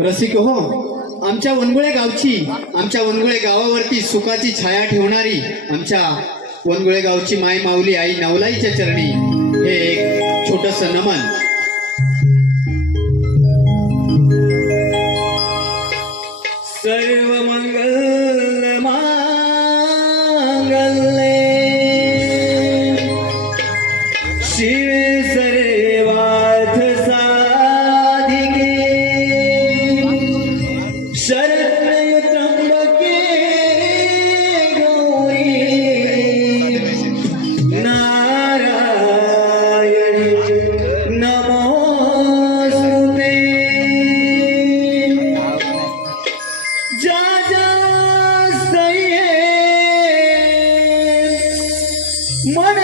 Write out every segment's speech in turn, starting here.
रसिक हो. आमच्या वनगुळे गावची आमच्या वनगुळे गावावरती सुखाची छाया ठेवणारी आमच्या वनगुळे गावची माय माऊली आई नवलाईच्या चरणी. हे एक छोटस नमन. Money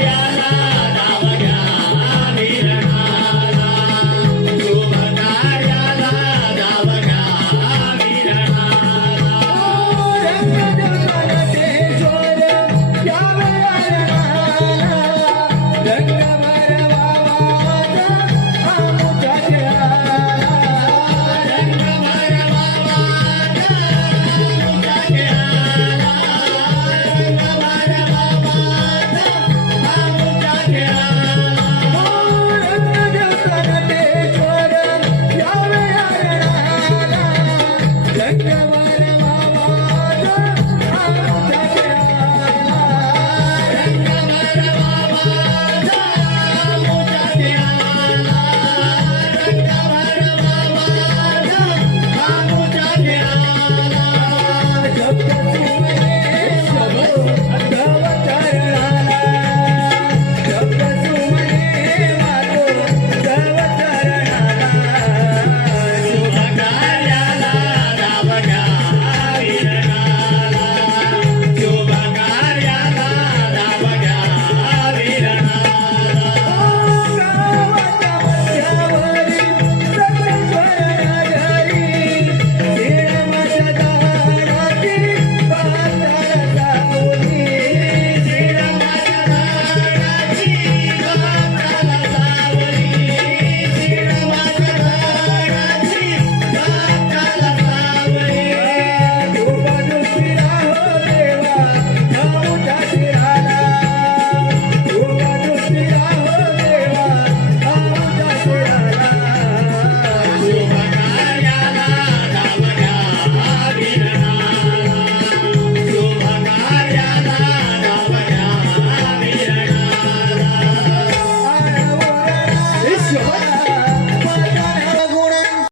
yeah.